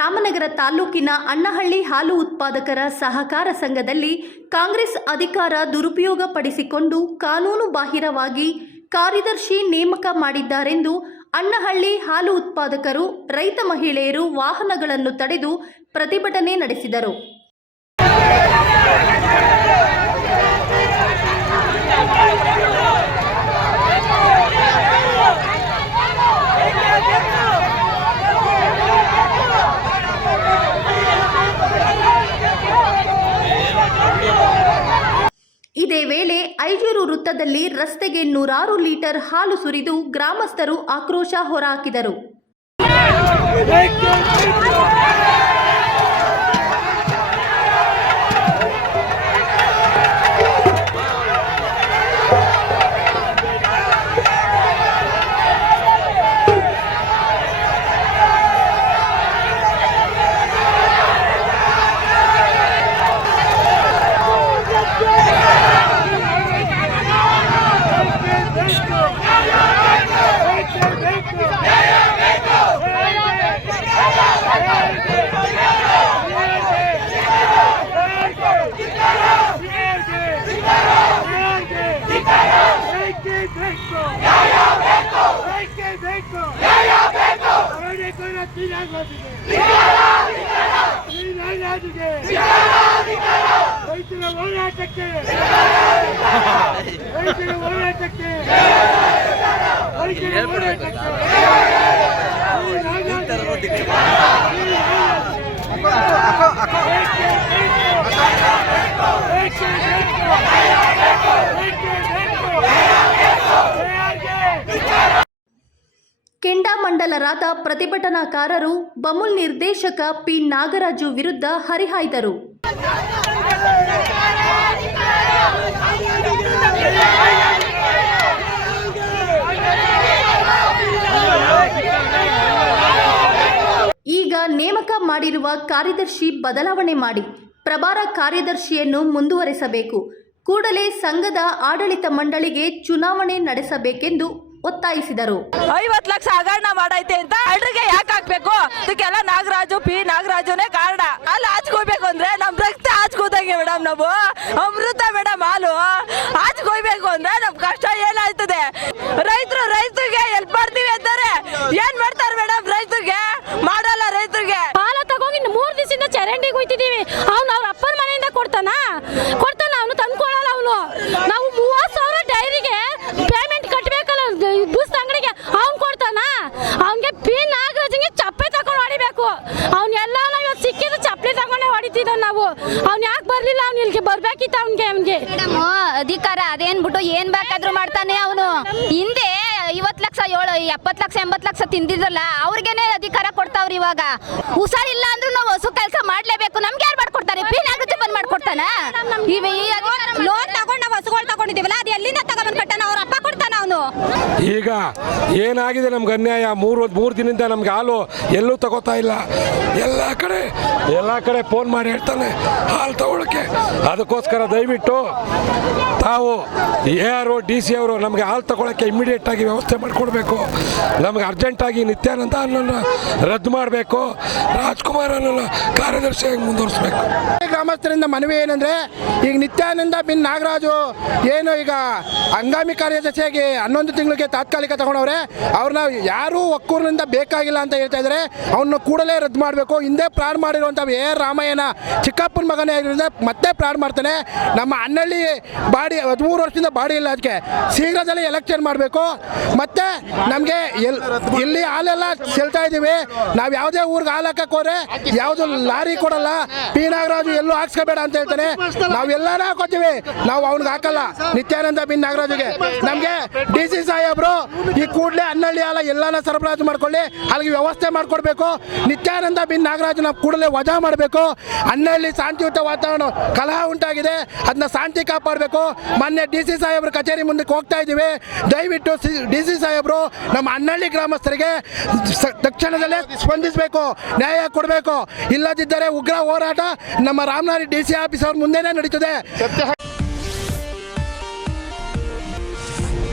ರಾಮನಗರ ತಾಲೂಕಿನ ಅಣ್ಣಹಳ್ಳಿ ಹಾಲು ಉತ್ಪಾದಕರ ಸಹಕಾರ ಸಂಘದಲ್ಲಿ ಕಾಂಗ್ರೆಸ್ ಅಧಿಕಾರ ದುರುಪಯೋಗ ಪಡಿಸಿಕೊಂಡು ಕಾನೂನು ಬಾಹಿರವಾಗಿ ಕಾರ್ಯದರ್ಶಿ ನೇಮಕ ಮಾಡಿದ್ದಾರೆಂದು ಅಣ್ಣಹಳ್ಳಿ ಹಾಲು ಉತ್ಪಾದಕರು ರೈತ ಮಹಿಳೆಯರು ವಾಹನಗಳನ್ನು ತಡೆದು ಪ್ರತಿಭಟನೆ ನಡೆಸಿದರು. ಇದೇ ವೇಳೆ ಐಜೂರು ವೃತ್ತದಲ್ಲಿ ರಸ್ತೆಗೆ 100 ಲೀಟರ್ ಹಾಲು ಸುರಿದು ಗ್ರಾಮಸ್ಥರು ಆಕ್ರೋಶ ಹೊರಹಾಕಿದರು. ಕೆಂಡಾಮಂಡಲರಾದ ಪ್ರತಿಭಟನಾಕಾರರು ಬಮೂಲ್ ನಿರ್ದೇಶಕ ಪಿ ನಾಗರಾಜು ವಿರುದ್ಧ ಹರಿಹಾಯ್ದರು. ಈಗ ನೇಮಕ ಮಾಡಿರುವ ಕಾರ್ಯದರ್ಶಿ ಬದಲಾವಣೆ ಮಾಡಿ ಪ್ರಭಾರ ಕಾರ್ಯದರ್ಶಿಯನ್ನು ಮುಂದುವರೆಸಬೇಕು. ಕೂಡಲೇ ಸಂಘದ ಆಡಳಿತ ಮಂಡಳಿಗೆ ಚುನಾವಣೆ ನಡೆಸಬೇಕೆಂದು ಒತ್ತಾಯಿಸಿದರು. 50 ಲಕ್ಷ ಹಗರಣ ಮಾಡೈತೆ ಅಂತ ಅಡ್ರಿಗೆ ಯಾಕೆ ಹಾಕ್ಬೇಕು? ಇದಕ್ಕೆಲ್ಲ ನಾಗರಾಜು ಪಿ ನಾಗರಾಜುನೇ ಕಾರಣ. ಅಲ್ಲಿ ಹಾಚ್ಕೋಬೇಕು ಅಂದ್ರೆ ನಮ್ ರಕ್ತ ಹಾಚ್ಕೋದಂಗೆ ಮೇಡಮ್, ನಾವು ಅಮೃತ ಮೇಡಮ್ ಹಾಲು ಹಾಚ್ಕೋಬೇಕು ಅಂದ್ರೆ ನಮ್ ಕಷ್ಟ ಏನಾಯ್ತದೆ. ರೈತರಿಗೆ ಹೆಲ್ಪ್ ಮಾಡ್ತೀವಿ ಅಂತಾರೆ, ಏನ್ ಮಾಡ್ತಾರೆ ಮೇಡಮ್? ರೈತರಿಗೆ ಮಾಡಲ್ಲ. ರೈತರಿಗೆ ಹಾಲು ತಗೋಗಿ 3 ದಿವಸದಿಂದ ಚರಂಡಿಗೆ ಹೋಯ್ತಿದೀವಿ. ಅವ್ನ ಅವ್ರ ಅಪ್ಪನ ಮನೆಯಿಂದ ಕೊಡ್ತಾನ ಅವನು ತಂದ್ಕೊಳಲ್ಲ. ಅವನು ನಾವು 30,000 ಡೈರಿಗೆ ಪೇಮೆಂಟ್ ಕಟ್ಟಬೇಕಲ್ಲ ಬೂಸ್ ಅಂಗಡಿಗೆ, ಅವ್ನು ಕೊಡ್ತಾನ. ಅವನಿಗೆ ಪಿ ನಾಗರಾಜಂಗೆ ಚಪ್ಪೆ ತಗೊಂಡು ಹೊಡಿಬೇಕು. ಅವ್ನೆಲ್ಲ ಇವತ್ತು ಸಿಕ್ಕಿದ್ದು ಚಪ್ಪಲಿ ತಗೊಂಡೇ ಹೊಡಿತಿದ್ದ ನಾವು. ಅವ್ನು ಯಾಕೆ ಬರ್ಲಿಲ್ಲ? ಅವ್ನು ಇಲ್ಲಿಗೆ ಬರ್ಬೇಕಿತ್ತು. ಅವನಿಗೆ ಅಧಿಕಾರ ಅದೇನ್ಬಿಟ್ಟು ಏನ್ ಬೇಕಾದ್ರೂ ಮಾಡ್ತಾನೆ ಅವನು. ಹಿಂದೆ 50 ಲಕ್ಷ 70 ಲಕ್ಷ 80 ಲಕ್ಷ ತಿಂದಿದ್ರಲ್ಲ, ಅವ್ರಿಗೇನೆ ಅಧಿಕಾರ ಕೊಡ್ತಾವ್ರಿ. ಇವಾಗ ಹುಷಾರಿಲ್ಲ ಅಂದ್ರೂ ನಾವು ಹಸು ಕೆಲಸ ಮಾಡ್ಲೇಬೇಕು. ನಮ್ಗೆ ಯಾರು ಮಾಡ್ಕೊಡ್ತಾರೆ? ಪಿ ನಾಗರಾಜ್ ಬಂದ್ ಮಾಡ್ಕೊಡ್ತಾನ. ಲೋನ್ ತಗೊಂಡು ನಾವು ಹಸುಗಳು ತಗೊಂಡಿದೀವಲ್ಲ, ಅದು ಎಲ್ಲಿಂದ ತಗೊಂಡ್ ಕಟ್ಟಾನ? ಅವ್ರ ಅಪ್ಪ ಕೊಡ್ತಾನ ಅವನು. ಈಗ ಏನಾಗಿದೆ ನಮ್ಗೆ ಅನ್ಯಾಯ. ಮೂರು ದಿನದಿಂದ ನಮ್ಗೆ ಹಾಲು ಎಲ್ಲೂ ತಗೋತಾ ಇಲ್ಲ. ಎಲ್ಲ ಕಡೆ ಫೋನ್ ಮಾಡಿ ಹೇಳ್ತಾನೆ ಹಾಲು ತಗೊಳಕ್ಕೆ. ಅದಕ್ಕೋಸ್ಕರ ದಯವಿಟ್ಟು ತಾವು ARO DC ಅವರು ನಮಗೆ ಹಾಲು ತಗೊಳಕ್ಕೆ ಇಮಿಡಿಯೇಟ್ ಆಗಿ ವ್ಯವಸ್ಥೆ ಮಾಡಿಕೊಡ್ಬೇಕು. ನಮಗೆ ಅರ್ಜೆಂಟಾಗಿ ನಿತ್ಯಾನಂದ ಅನ್ನೋನ್ನ ರದ್ದು ಮಾಡಬೇಕು. ರಾಜ್ಕುಮಾರ್ ಅನ್ನೋನ್ನ ಕಾರ್ಯದರ್ಶಿಯಾಗಿ ಮುಂದುವರಿಸಬೇಕು. ಗ್ರಾಮಸ್ಥರಿಂದ ಮನವಿ ಏನಂದ್ರೆ, ಈಗ ನಿತ್ಯಾನಂದ ಬಿನ್ ನಾಗರಾಜು ಏನು ಈಗ ಹಂಗಾಮಿ ಕಾರ್ಯದರ್ಶಿಯಾಗಿ 11 ತಿಂಗಳಿಗೆ ತಾತ್ಕಾಲಿಕ ತಗೊಂಡವ್ರೆ. ಅವ್ರನ್ನ ಯಾರೂ ಒಕ್ಕೂರಿನಿಂದ ಬೇಕಾಗಿಲ್ಲ ಅಂತ ಹೇಳ್ತಾ ಇದ್ದಾರೆ. ಅವನ್ನ ಕೂಡಲೇ ರದ್ದು ಮಾಡಬೇಕು. ಹಿಂದೆ ಪ್ರಾಣ ಮಾಡಿರುವಂಥ AR ರಾಮಯ್ಯನ ಚಿಕ್ಕಪ್ಪನ ಮಗನೇ ಆಗಿರೋದ್ರಿಂದ ಮತ್ತೆ ಪ್ರಾಣ ಮಾಡ್ತಾನೆ. ನಮ್ಮ ಅಣ್ಣಹಳ್ಳಿ ಬಾಡಿ 13 ವರ್ಷದಿಂದ ಬಾಡಿ ಇಲ್ಲ. ಅದಕ್ಕೆ ಶೀಘ್ರದಲ್ಲೇ ಎಲೆಕ್ಷನ್ ಮಾಡಬೇಕು. ಮತ್ತೆ ನಮಗೆ ಇಲ್ಲಿ ಹಾಲೆಲ್ಲ ಸೆಲ್ತಾ ಇದ್ದೀವಿ. ನಾವು ಯಾವುದೇ ಊರಿಗೆ ಹಾಲು ಹಾಕಕ್ಕೆ ಹೋದ್ರೆ ಯಾವುದು ಲಾರಿ ಕೊಡಲ್ಲ. ಪಿ ನಾಗರಾಜು ಎಲ್ಲೂ ಹಾಕ್ಸ್ಕೋಬೇಡ ಅಂತ ಹೇಳ್ತಾನೆ. ನಾವೆಲ್ಲಾರು ಹಾಕೋತೀವಿ, ನಾವು ಅವ್ನಿಗೆ ಹಾಕಲ್ಲ. ನಿತ್ಯಾನಂದ ಬಿನ್ ನಾಗರಾಜುಗೆ ನಮಗೆ DC ಸಾಹೇಬ್ರು ಈ ಕೂಡಲೇ ಅಣ್ಣಹಳ್ಳಿ ಹಾಲ ಎಲ್ಲಾನ ಸರಬರಾಜು ಮಾಡ್ಕೊಳ್ಳಿ, ಅಲ್ಲಿಗೆ ವ್ಯವಸ್ಥೆ ಮಾಡಿಕೊಡ್ಬೇಕು. ನಿತ್ಯಾನಂದ ಬಿನ್ ನಾಗರಾಜ್ ನಾವು ಕೂಡಲೇ ವಜಾ ಮಾಡಬೇಕು. ಅಣ್ಣಹಳ್ಳಿ ಶಾಂತಿಯುತ ವಾತಾವರಣ ಕಲಹ ಉಂಟಾಗಿದೆ, ಅದನ್ನ ಶಾಂತಿ ಕಾಪಾಡಬೇಕು. ಮೊನ್ನೆ DC ಸಾಹೇಬ್ರ ಕಚೇರಿ ಮುಂದಕ್ಕೆ ಹೋಗ್ತಾ ಇದ್ದೀವಿ. ದಯವಿಟ್ಟು DC ಸಾಹೇಬ್ರು ನಮ್ಮ ಅಣ್ಣಹಳ್ಳಿ ಗ್ರಾಮಸ್ಥರಿಗೆ ತಕ್ಷಣದಲ್ಲೇ ಸ್ಪಂದಿಸಬೇಕು, ನ್ಯಾಯ ಕೊಡಬೇಕು. ಇಲ್ಲದಿದ್ದರೆ ಉಗ್ರ ಹೋರಾಟ ನಮ್ಮ ರಾಮನಗರ DC ಆಫೀಸ್ ಅವ್ರ ಮುಂದೆನೇ ನಡೀತದೆ.